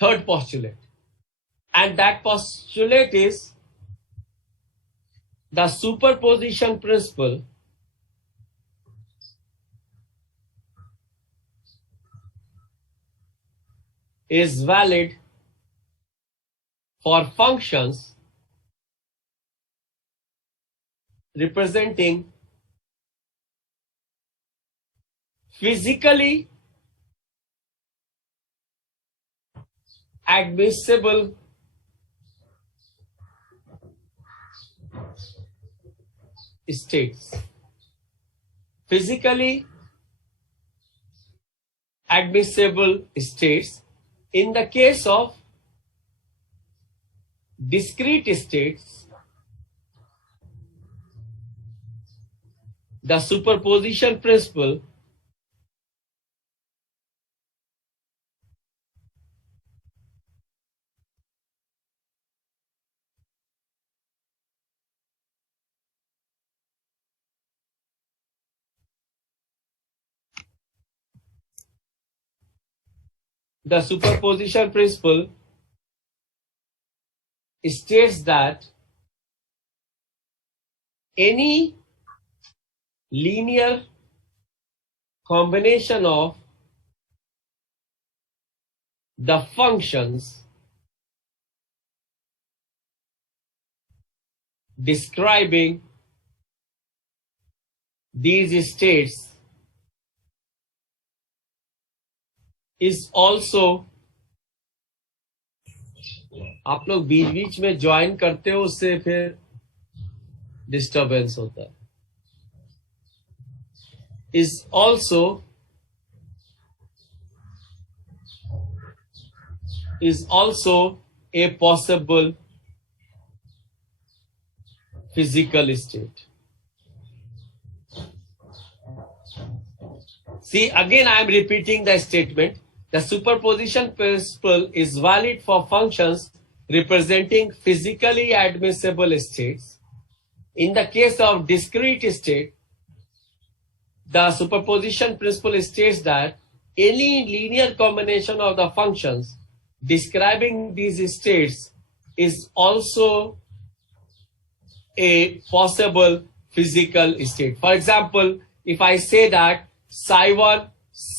third postulate. And that postulate is the superposition principle is valid for functions representing physically admissible states. Physically admissible states. In the case of discrete states, the superposition principle states that any linear combination of the functions describing these states is also, आप लोग बीच बीच में join करते हो उससे फिर disturbance होता है, is also a possible physical state. See, again I am repeating the statement. The superposition principle is valid for functions representing physically admissible states. In the case of discrete state, the superposition principle states that any linear combination of the functions describing these states is also a possible physical state. For example, if I say that psi1,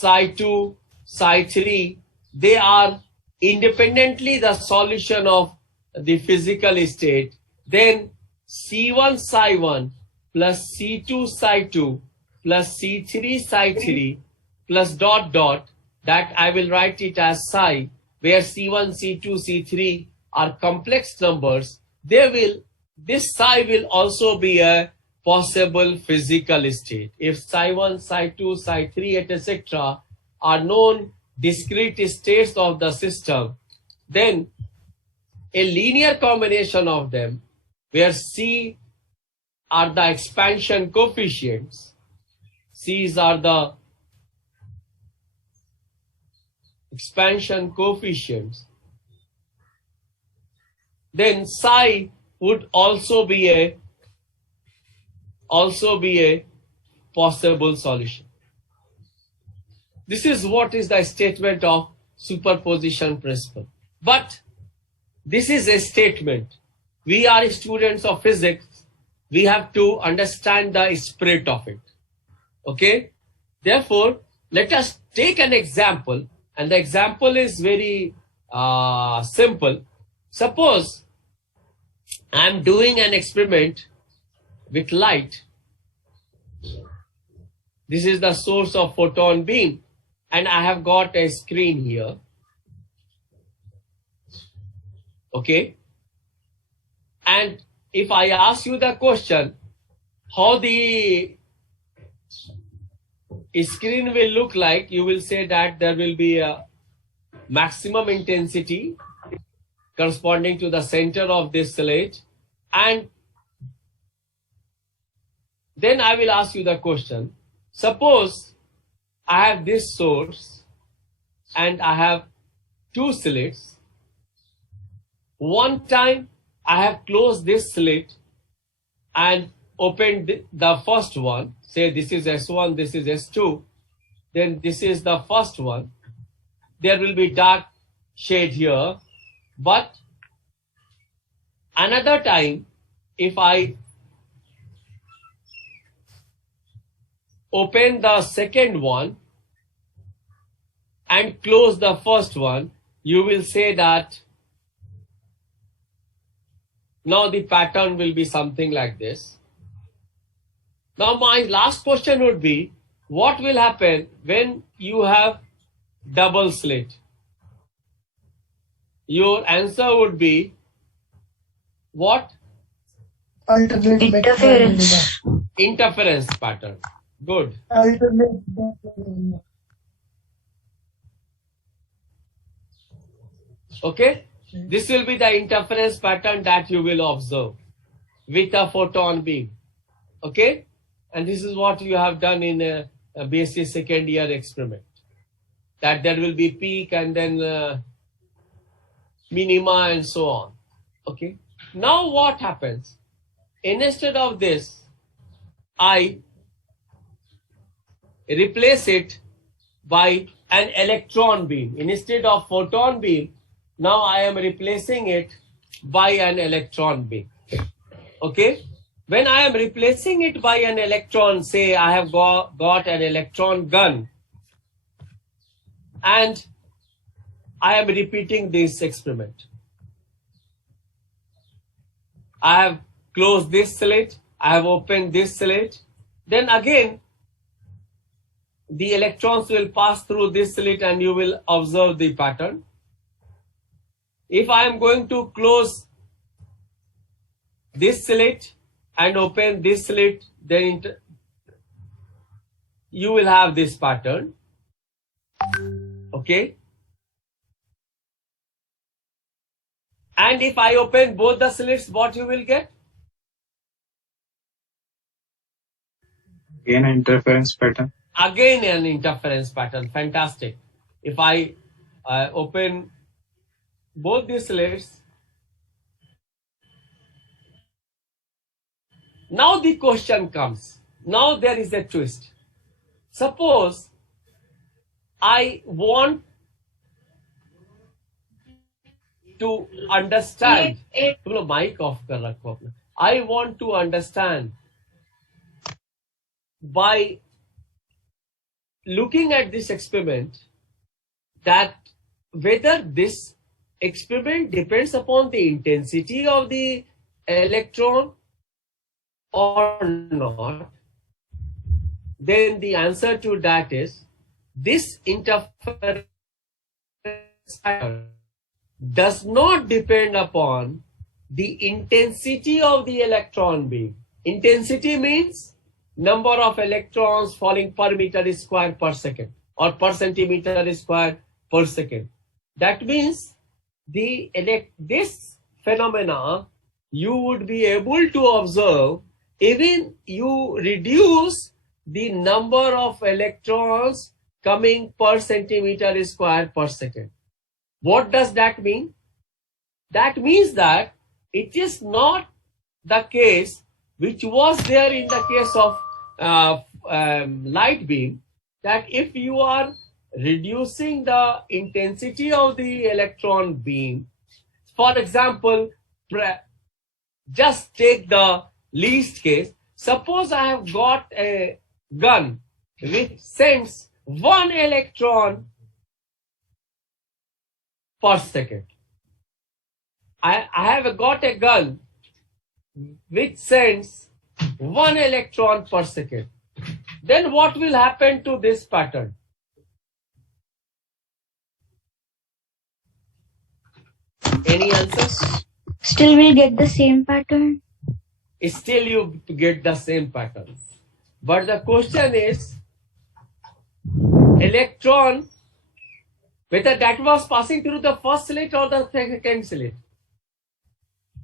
psi2, psi3, they are independently the solution of the physical state, then C1 psi1 plus C2 psi2 plus C3 psi3 plus dot dot, that I will write it as psi, where C1, C2, C3 are complex numbers, this psi will also be a possible physical state. If psi1, psi2, psi3, etc. are known discrete states of the system, then a linear combination of them, where C are the expansion coefficients, C's are the expansion coefficients, then psi would also be a possible solution. This is what is the statement of superposition principle. But this is a statement. We are students of physics. We have to understand the spirit of it. Okay? Therefore, let us take an example, and the example is very simple. Suppose I am doing an experiment with light. This is the source of photon beam, and I have got a screen here. Okay? And if I ask you the question, how the screen will look like, you will say that there will be a maximum intensity corresponding to the center of this slit, and then I will ask you the question, suppose I have this source and I have two slits. One time I have closed this slit and opened the first one, say this is S1, this is S2, then this is the first one. There will be dark shade here, but another time if I open the second one and close the first one, you will say that now the pattern will be something like this. Now my last question would be, what will happen when you have double slit? Your answer would be what? Alternate Interference. Interference pattern. Good. Alternate. Okay? This will be the interference pattern that you will observe with a photon beam. Okay? And this is what you have done in a basic second year experiment. That there will be peak and then minima and so on. Okay? Now what happens? Instead of this, I replace it by an electron beam. Instead of photon beam, now I am replacing it by an electron beam. Okay? When I am replacing it by an electron, say I have got an electron gun, and I am repeating this experiment. I have closed this slit, I have opened this slit, then again the electrons will pass through this slit and you will observe the pattern. If I am going to close this slit and open this slit, then you will have this pattern. Okay? And if I open both the slits, what you will get? Again, an interference pattern. Again, an interference pattern. Fantastic. If I open both these slits, now the question comes. Now there is a twist. Suppose I want to understand. Mic off kar rakho apna. I want to understand by looking at this experiment that whether this experiment depends upon the intensity of the electron or not, then the answer to that is this interference does not depend upon the intensity of the electron beam. Intensity means number of electrons falling per meter square per second or per centimeter square per second. That means this phenomena you would be able to observe even you reduce the number of electrons coming per centimeter square per second. What does that mean? That means that it is not the case which was there in the case of light beam, that if you are reducing the intensity of the electron beam, for example, just take the least case. Suppose I have got a gun which sends 1 electron per second. I have got a gun which sends 1 electron per second. Then what will happen to this pattern? Any answers? Still we'll get the same pattern. Still you get the same pattern. But the question is, electron, whether that was passing through the first slit or the second slit?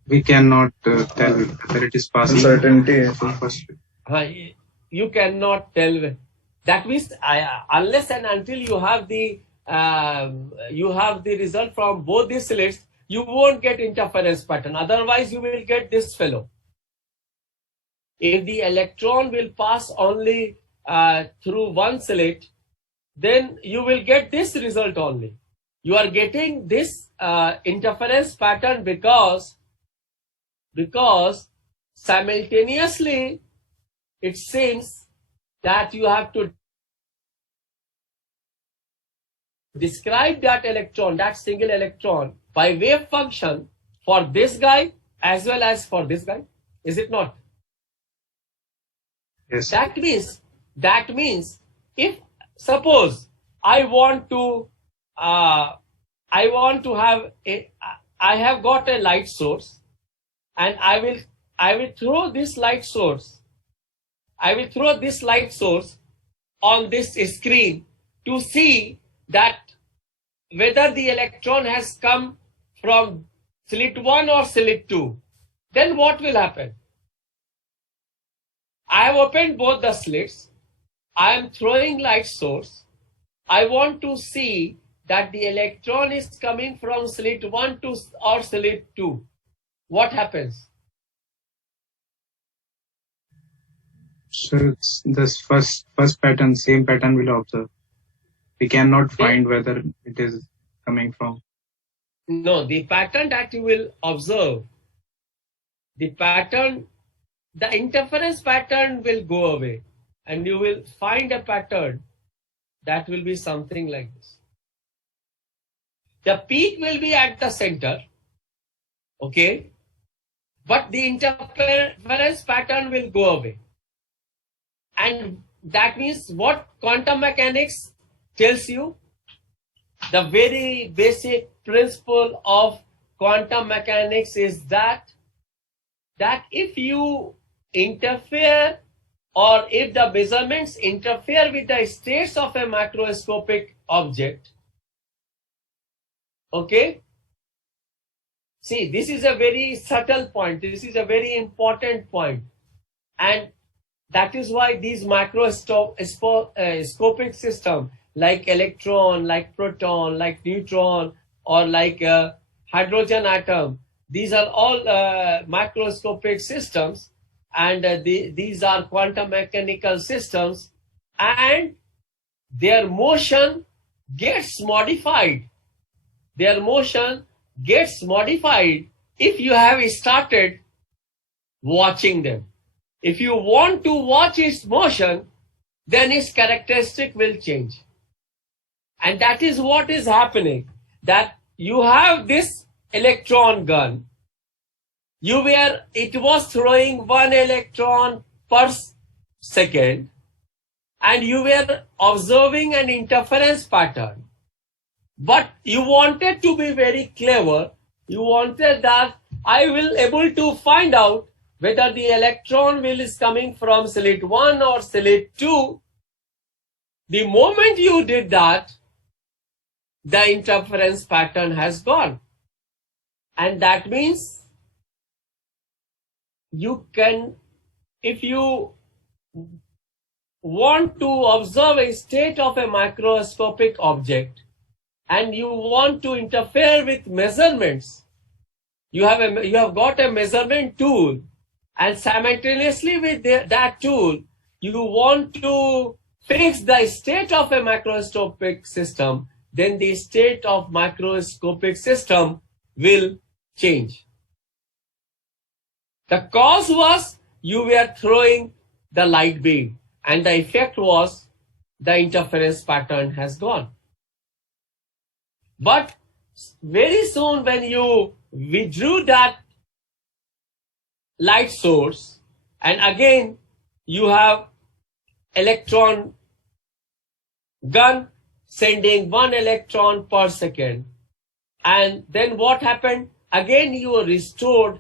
We cannot tell whether it is passing. Certainty. You cannot tell. That means unless and until you have the result from both these slits, you won't get interference pattern. Otherwise, you will get this fellow. If the electron will pass only through one slit, then you will get this result only. you are getting this interference pattern because simultaneously it seems that you have to describe that electron, that single electron, by wave function for this guy as well as for this guy. Is it not? Yes. That means if suppose I have got a light source, and I will throw this light source. I will throw this light source on this screen to see that whether the electron has come from slit 1 or slit 2. Then what will happen? I have opened both the slits. I am throwing light source. I want to see that the electron is coming from slit 1 to or slit 2. What happens? So it's this first pattern, same pattern we'll observe. We cannot find whether it is coming from. No, the pattern that you will observe, the interference pattern will go away, and you will find a pattern that will be something like this. The peak will be at the center, okay, but the interference pattern will go away. And that means what quantum mechanics tells you? The very basic principle of quantum mechanics is that if you interfere, or if the measurements interfere with the states of a macroscopic object, okay? See, this is a very subtle point. This is a very important point. And that is why these macroscopic systems like electron, like proton, like neutron, or like hydrogen atom, these are all macroscopic systems, and these are quantum mechanical systems, and their motion gets modified. Their motion gets modified if you have started watching them. If you want to watch its motion, then its characteristic will change. And that is what is happening, that you have this electron gun. It was throwing 1 electron per second, and you were observing an interference pattern. But you wanted to be very clever. You wanted that I will able to find out whether the electron is coming from slit 1 or slit 2. The moment you did that, the interference pattern has gone. And that means you can, if you want to observe a state of a macroscopic object and you want to interfere with measurements, you have got a measurement tool, and simultaneously with that tool, you want to fix the state of a macroscopic system, then the state of macroscopic system will change. The cause was you were throwing the light beam, and the effect was the interference pattern has gone. But very soon when you withdrew that light source, and again you have electron gun sending 1 electron per second, and then what happened? Again you restored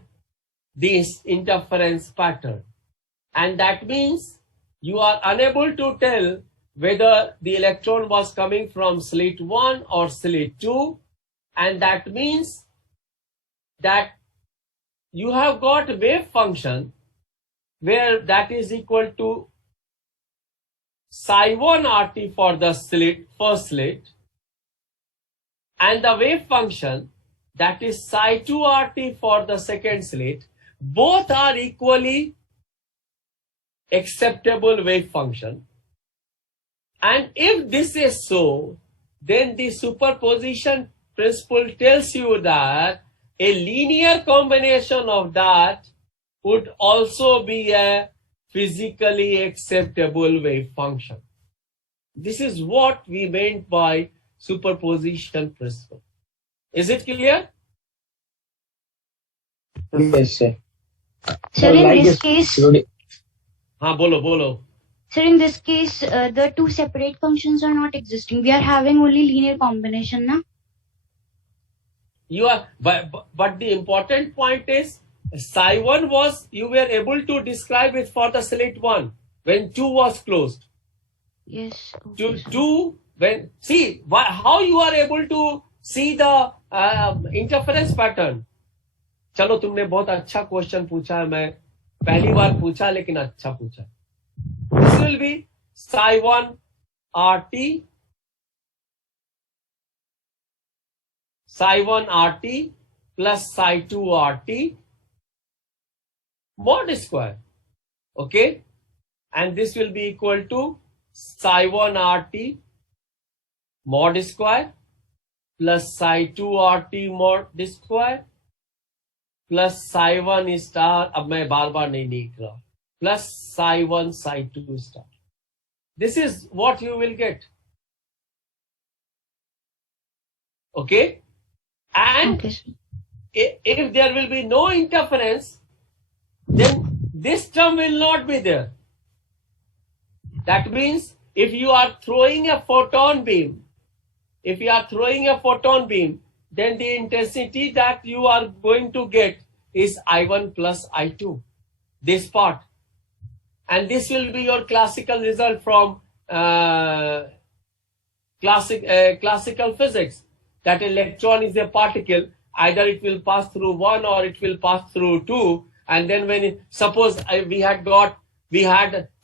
this interference pattern, and that means you are unable to tell whether the electron was coming from slit 1 or slit 2, and that means that you have got a wave function where that is equal to psi 1 RT for the first slit, and the wave function that is psi 2 RT for the second slit. Both are equally acceptable wave function. And if this is so, then the superposition principle tells you that a linear combination of that would also be a physically acceptable wave function. This is what we meant by superposition principle. Is it clear? Yes, sir. Sir, in like this case, हाँ बोलो बोलो. sir, in this case, the two separate functions are not existing. We are having only linear combination, na? You are, but the important point is psi 1 was, you were able to describe it for the slit 1 when 2 was closed. Yes. To Okay, sir. 2 when, see how you are able to see the interference pattern. चलो तुमने बहुत अच्छा question पूछा है, मैं पहली बार पूछा लेकिन अच्छा पूछा. This will be psi 1 RT, psi 1 RT plus psi 2 RT mod square. Okay, and this will be equal to psi 1 RT mod square plus psi 2 RT mod square plus psi 1 star, अब मैं बार बार नहीं लिख रहा, plus psi 1 psi 2 star. This is what you will get. Okay, and Okay, sir. if there will be no interference, then this term will not be there. That means if you are throwing a photon beam, then the intensity that you are going to get is I1 plus I2, this part. And this will be your classical result from classical physics, that electron is a particle, either it will pass through 1 or it will pass through 2. And then when, suppose we had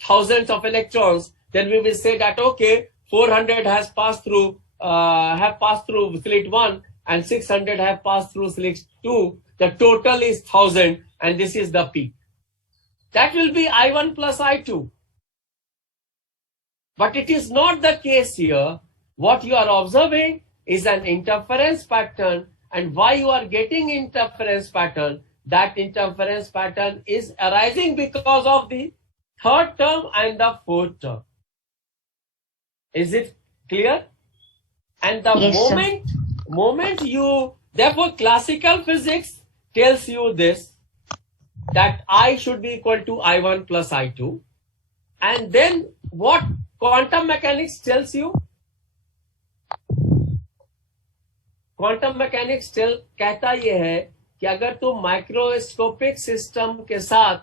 thousands of electrons, then we will say that, okay, 400 has passed through, slit 1 and 600 have passed through slit 2. The total is 1000 and this is the peak. That will be I1 plus I2. But it is not the case here. What you are observing is an interference pattern, and why you are getting interference pattern, that interference pattern is arising because of the third term and the fourth term. Is it clear? And the Yes, sir. moment you, therefore classical physics tells you this, that I should be equal to I1 plus I2. And then what quantum mechanics tells you? Quantum mechanics कहता यह है कि अगर तुम microscopic system के साथ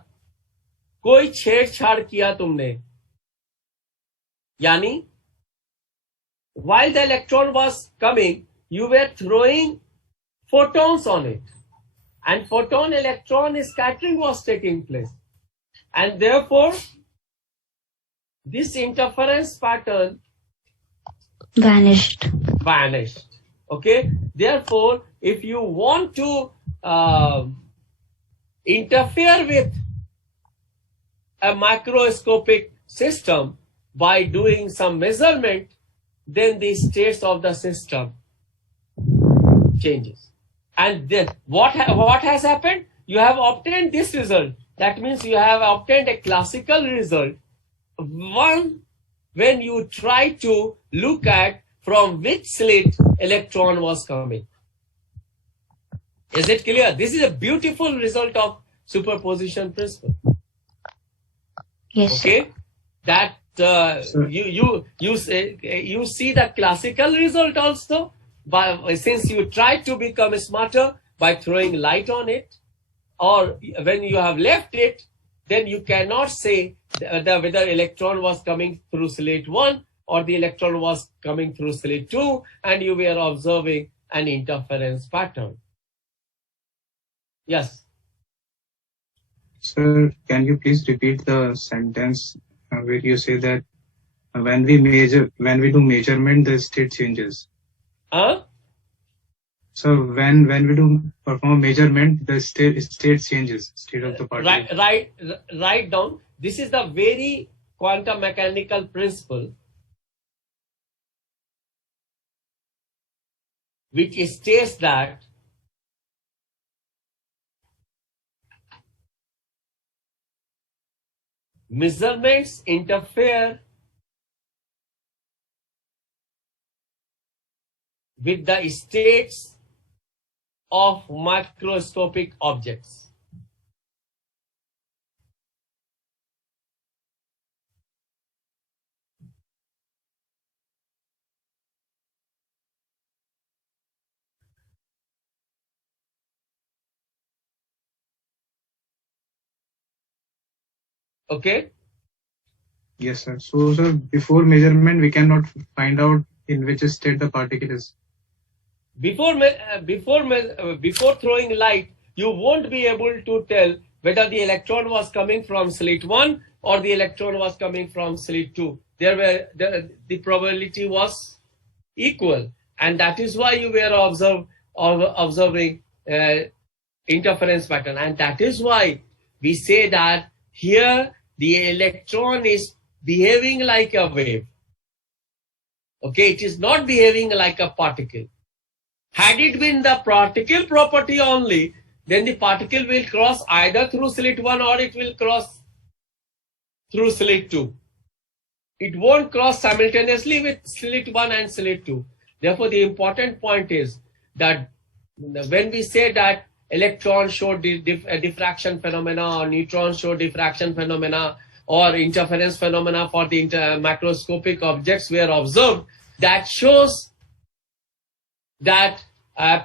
कोई छेड़छाड़ किया तुमने, यानी while the electron was coming, you were throwing photons on it, and photon electron scattering was taking place, and therefore this interference pattern Vanished. Okay, therefore if you want to interfere with a microscopic system by doing some measurement, then the states of the system changes. And then what has happened? You have obtained this result. That means you have obtained a classical result. One, when you try to look at from which slit electron was coming. Is it clear? This is a beautiful result of superposition principle. Yes, sir. Okay, that you see the classical result also, but since you try to become smarter by throwing light on it, or when you have left it, then you cannot say whether electron was coming through slit 1 or the electron was coming through slit 2, and you were observing an interference pattern. Yes. Sir, can you please repeat the sentence where you say that when we do measurement, the state changes? Huh? So when we do perform measurement, the state changes, state of the particle. Write down. This is the very quantum mechanical principle. which states that measurements interfere with the states of microscopic objects. Okay? Yes, sir. So, sir, before measurement, we cannot find out in which state the particle is. Before throwing light, you won't be able to tell whether the electron was coming from slit 1 or the electron was coming from slit 2. The probability was equal, and that is why you were observing interference pattern, and that is why we say that here the electron is behaving like a wave. Okay, it is not behaving like a particle. Had it been the particle property only, then the particle will cross either through slit 1 or it will cross through slit 2. It won't cross simultaneously with slit 1 and slit 2. Therefore, the important point is that when we say that electrons show diffraction phenomena or neutrons show diffraction phenomena or interference phenomena for the macroscopic objects were observed, that shows that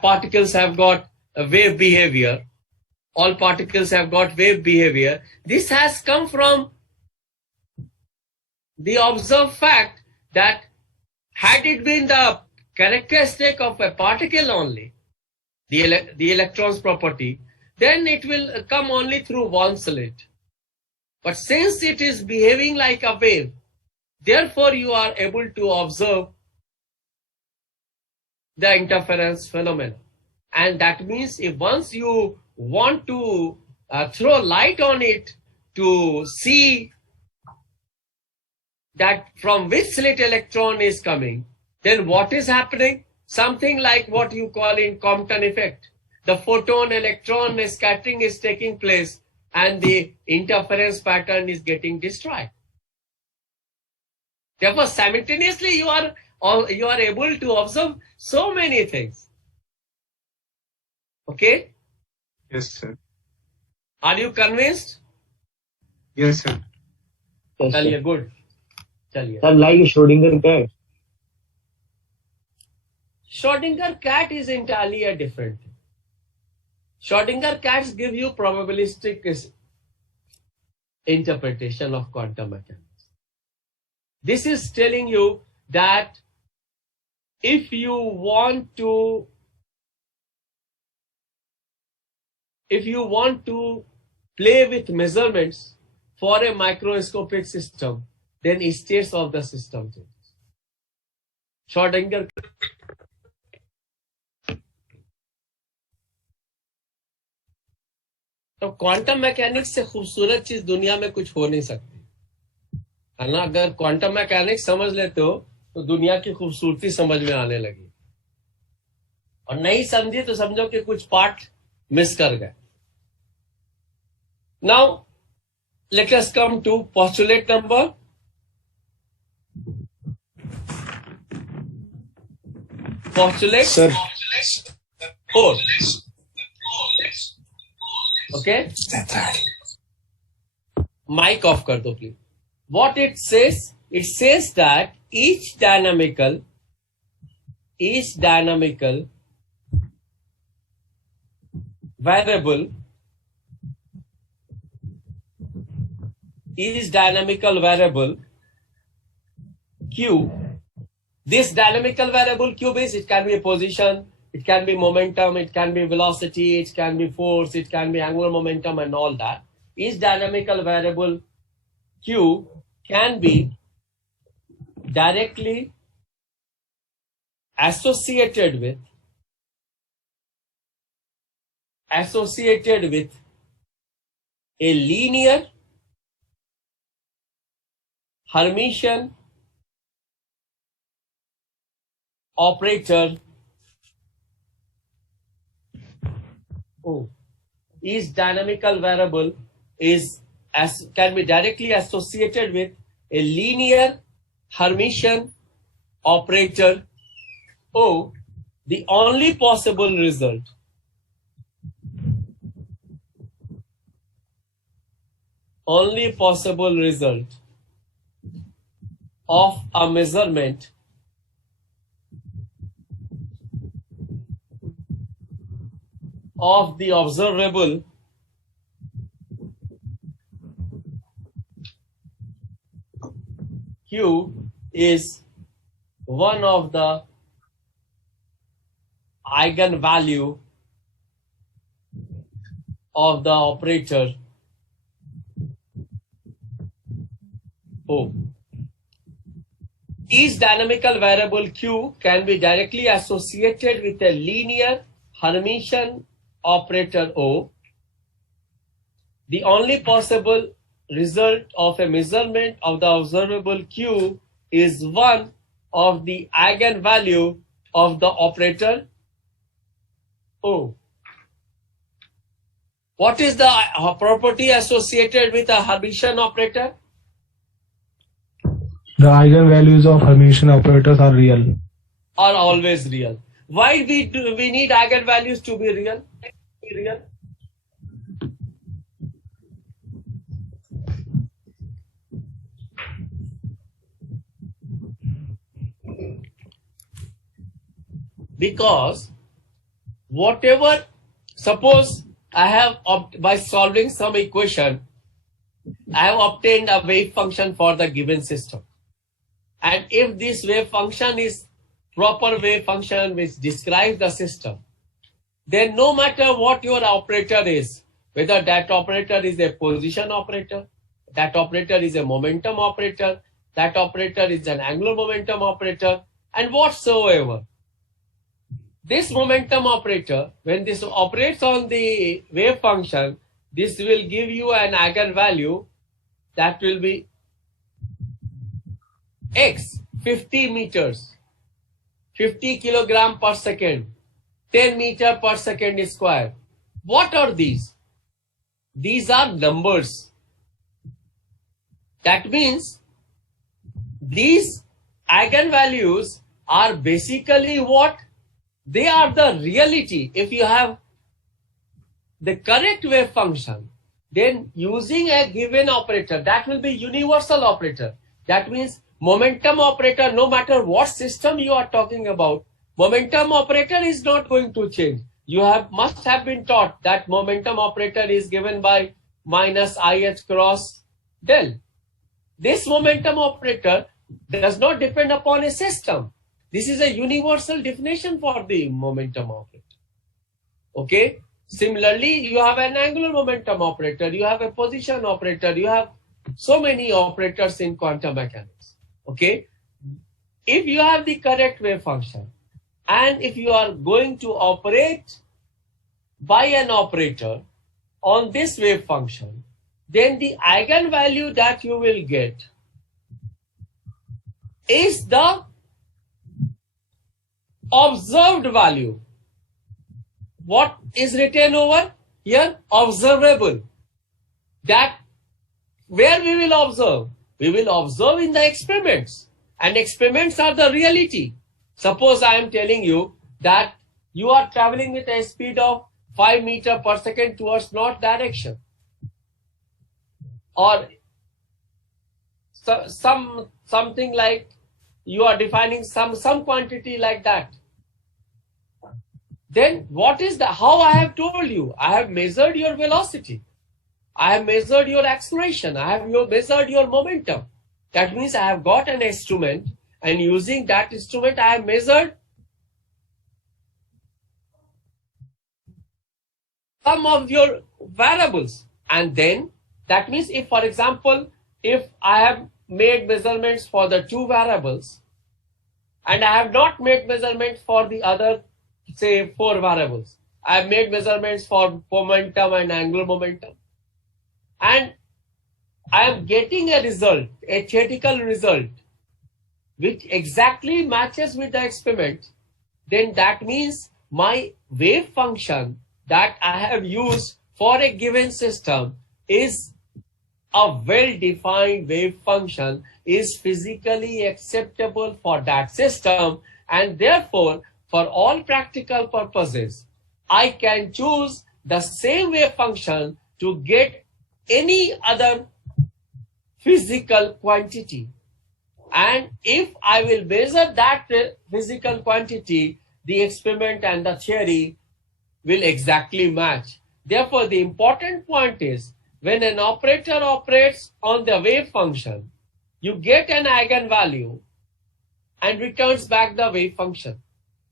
particles have got a wave behavior. All particles have got wave behavior. This has come from the observed fact that had it been the characteristic of a particle only, the electron's property, then it will come only through one slit. But since it is behaving like a wave, therefore you are able to observe the interference phenomenon. And that means if once you want to throw light on it to see that from which slit electron is coming, then what is happening? Something like what you call in Compton effect. The photon electron scattering is taking place and the interference pattern is getting destroyed. Therefore, simultaneously you are able to observe so many things. Okay? Yes, sir. Are you convinced? Yes, sir. Yes, sir. Chaliye, good. Chaliye. Sir, like Schrodinger cat. Schrodinger cat is entirely a different thing. Schrodinger cats give you probabilistic interpretation of quantum mechanics. This is telling you that if you want to play with measurements for a microscopic system, then states of the system changes. Schrodinger. तो quantum mechanics से खूबसूरत चीज दुनिया में कुछ हो नहीं सकती है ना। अगर क्वांटम मैकेनिक्स समझ लेते हो तो दुनिया की खूबसूरती समझ में आने लगी, और नहीं समझी तो समझो कि कुछ पार्ट मिस कर गए। Now let us come to postulate number postulate Sir. 4. Okay? Mic off kar do please. What it says that each dynamical variable q. This dynamical variable q means it can be a position, it can be momentum, it can be velocity, it can be force, it can be angular momentum and all that. Each dynamical variable q can be directly associated with a linear Hermitian operator O. Each dynamical variable can be directly associated with a linear Hermitian operator O. The only possible result of a measurement of the observable Q is one of the eigenvalue of the operator O. Each dynamical variable Q can be directly associated with a linear Hermitian operator O. The only possible result of a measurement of the observable Q is one of the eigenvalue of the operator O. What is the property associated with a Hermitian operator? The eigenvalues of Hermitian operators are real. Are always real. Why we need eigenvalues to be real? Because whatever, suppose I have, by solving some equation, I have obtained a wave function for the given system. And if this wave function is proper wave function which describes the system, then no matter what your operator is, whether that operator is a position operator, that operator is a momentum operator, that operator is an angular momentum operator, and whatsoever, this momentum operator, when this operates on the wave function, this will give you an eigenvalue that will be x, 50 meters, 50 kilogram per second, 10 meter per second square. What are these? These are numbers. That means these eigenvalues are basically what? They are the reality. If you have the correct wave function, then using a given operator, that will be universal operator. That means momentum operator, no matter what system you are talking about, momentum operator is not going to change. You must have been taught that momentum operator is given by minus IH cross del. This momentum operator does not depend upon a system. This is a universal definition for the momentum operator. Okay. Similarly, you have an angular momentum operator, you have a position operator, you have so many operators in quantum mechanics. Okay. If you have the correct wave function, and if you are going to operate by an operator on this wave function, then the eigenvalue that you will get is the observed value. What is written over here? Observable. That where we will observe? We will observe in the experiments. And experiments are the reality. Suppose I am telling you that you are traveling with a speed of 5 meters per second towards north direction. Or something like you are defining some quantity like that. Then what is how I have told you? I have measured your velocity. I have measured your acceleration. I have measured your momentum. That means I have got an instrument, and using that instrument I have measured some of your variables. And then that means if, for example, if I have made measurements for the two variables and I have not made measurements for the other, say, 4 variables, I have made measurements for momentum and angular momentum, and I am getting a result, a theoretical result, which exactly matches with the experiment, then that means my wave function that I have used for a given system is a well-defined wave function is physically acceptable for that system, and therefore for all practical purposes I can choose the same wave function to get any other physical quantity. And if I will measure that physical quantity, the experiment and the theory will exactly match. Therefore, the important point is when an operator operates on the wave function, you get an eigenvalue and returns back the wave function.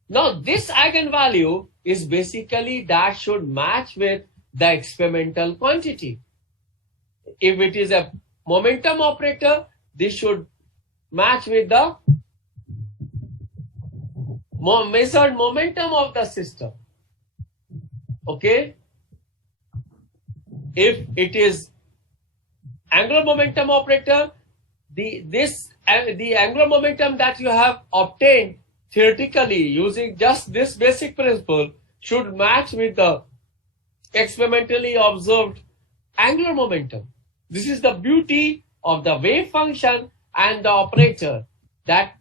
Now, this eigenvalue is basically that should match with the experimental quantity. If it is a momentum operator, this should match with the measured momentum of the system. Okay? If it is angular momentum operator, the angular momentum that you have obtained theoretically using just this basic principle should match with the experimentally observed angular momentum. This is the beauty of the wave function and the operator, that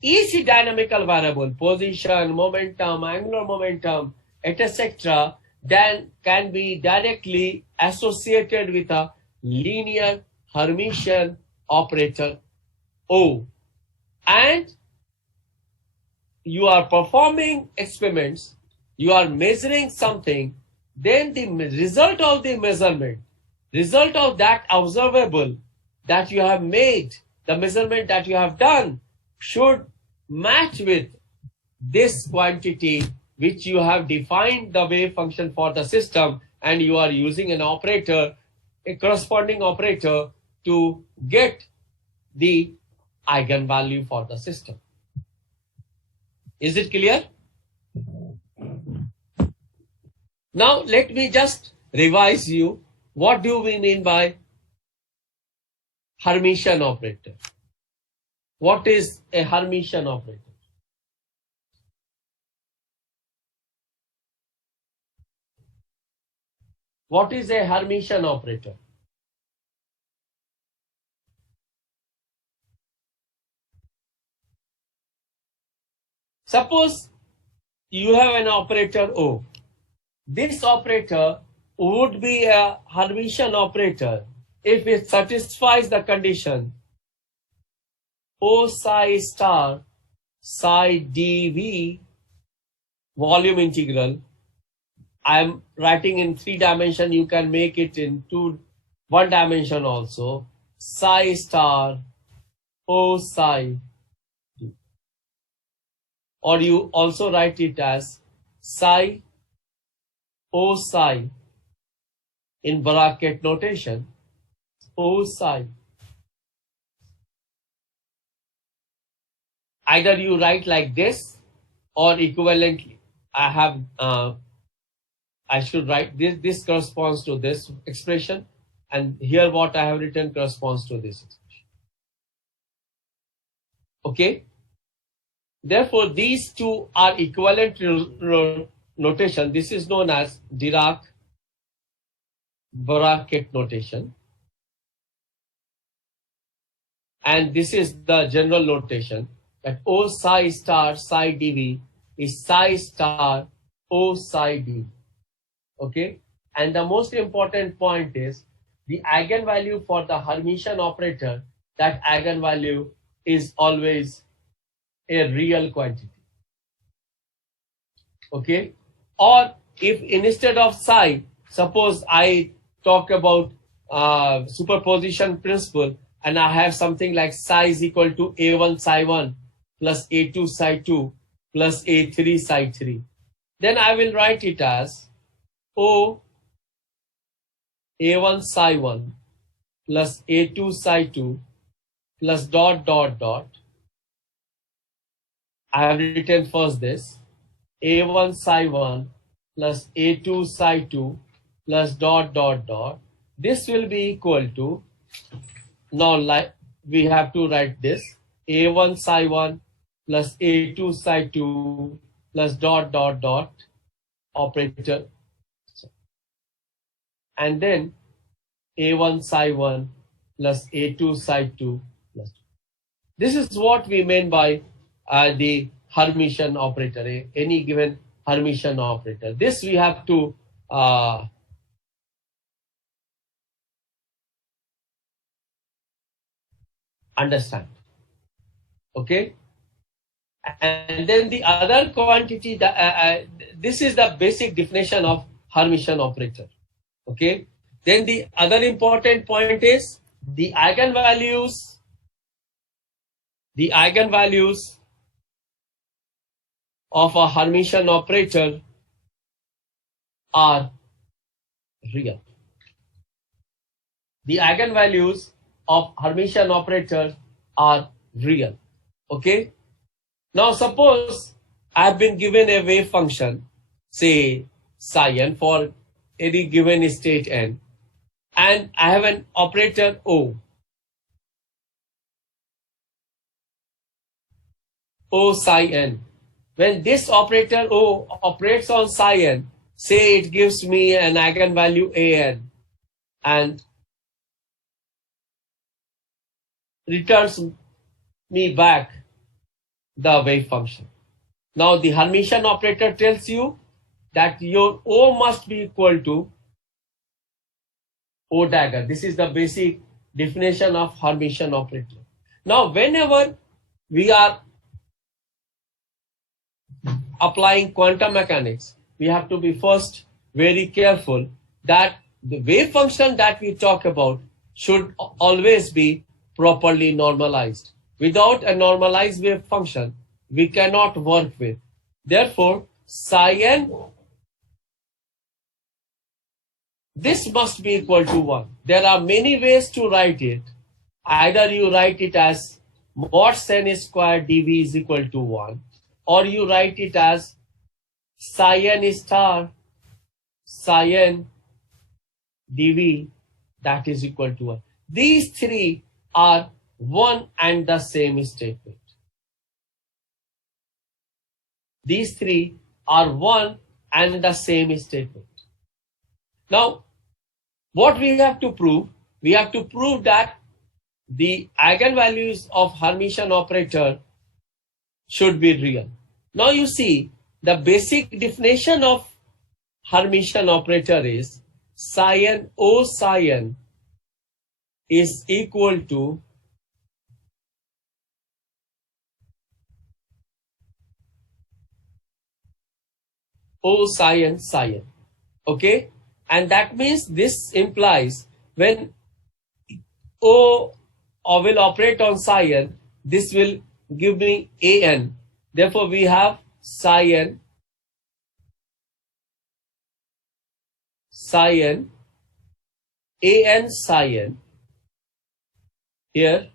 each dynamical variable, position, momentum, angular momentum, etc., then can be directly associated with a linear Hermitian operator O. And you are performing experiments, you are measuring something, then the result of the measurement, result of that observable that you have made, the measurement that you have done should match with this quantity which you have defined the wave function for the system, and you are using an operator, a corresponding operator, to get the eigenvalue for the system. Is it clear? Now let me just revise you. What do we mean by Hermitian operator? What is a Hermitian operator? What is a Hermitian operator? Suppose you have an operator O. This operator would be a Hermitian operator if it satisfies the condition O psi star psi dV volume integral. I am writing in 3 dimension, you can make it in 1 dimension also. Psi star O psi d. Or you also write it as psi O psi in bracket notation, O psi. Either you write like this or equivalently. I should write this corresponds to this expression, and here what I have written corresponds to this expression. Okay? Therefore, these two are equivalent notation. This is known as Dirac bracket notation. And this is the general notation that O psi star psi dV is psi star O psi d. Okay? And the most important point is the eigenvalue for the Hermitian operator, that eigenvalue is always a real quantity. Okay? Or if instead of psi, suppose I talk about superposition principle, and I have something like psi is equal to A1 psi 1 plus A2 psi 2 plus A3 psi 3. Then I will write it as O A1 psi 1 plus A2 psi 2 plus dot dot dot. I have written first this A1 psi 1 plus A2 psi 2 plus dot dot dot. This will be equal to, now like we have to write this A1 psi 1 plus A2 psi 2 plus dot dot dot operator, and then A1 psi 1 plus A2 psi 2 plus 2. This is what we mean by the Hermitian operator, any given Hermitian operator. This we have to understand. Okay? And then the other quantity, this is the basic definition of Hermitian operator. Okay? Then the other important point is the eigenvalues of a Hermitian operator are real. The eigenvalues of Hermitian operator are real. Okay? Now suppose I have been given a wave function, say psi n, for any given state n, and I have an operator O psi n. When this operator O operates on psi n, say it gives me an eigenvalue an and returns me back the wave function. Now the Hermitian operator tells you that your O must be equal to O dagger. This is the basic definition of Hermitian operator. Now whenever we are applying quantum mechanics, we have to be first very careful that the wave function that we talk about should always be properly normalized. Without a normalized wave function, we cannot work with. Therefore, psi n, this must be equal to 1. There are many ways to write it. Either you write it as mod n square dv is equal to 1, or you write it as psi n star psi n dv that is equal to 1. These three are one and the same statement. These three are one and the same statement. Now, what we have to prove? We have to prove that the eigenvalues of Hermitian operator should be real. Now you see, the basic definition of Hermitian operator is psi n O psi n is equal to O psi n psi n. Okay? And that means this implies when O will operate on psi n, this will give me an. Therefore, we have psi n an psi n, here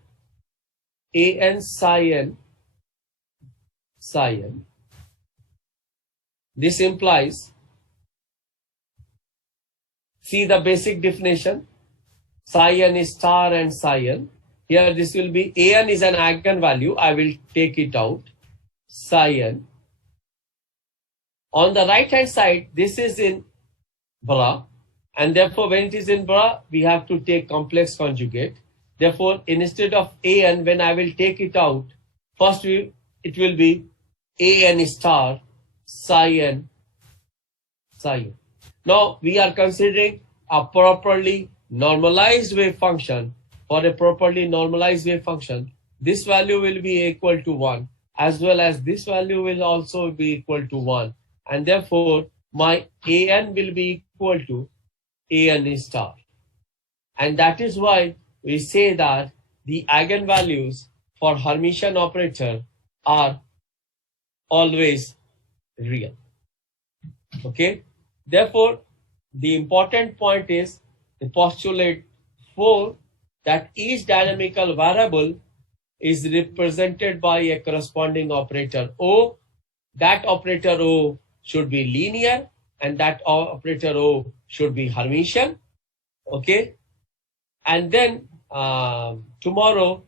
an psi n. This implies, see the basic definition, psi n star and psi n. Here this will be an is an eigenvalue. I will take it out. Psi n. On the right hand side, this is in bra, and therefore when it is in bra, we have to take complex conjugate. Therefore, instead of an, when I will take it out, first it will be an star psi n psi n. Now we are considering a properly normalized wave function. For a properly normalized wave function, this value will be equal to 1, as well as this value will also be equal to 1. And therefore, my an will be equal to an star. And that is why we say that the eigenvalues for Hermitian operator are always real. Okay? Therefore, the important point is the postulate 4, that each dynamical variable is represented by a corresponding operator O. That operator O should be linear, and that operator O should be Hermitian. Okay? And then tomorrow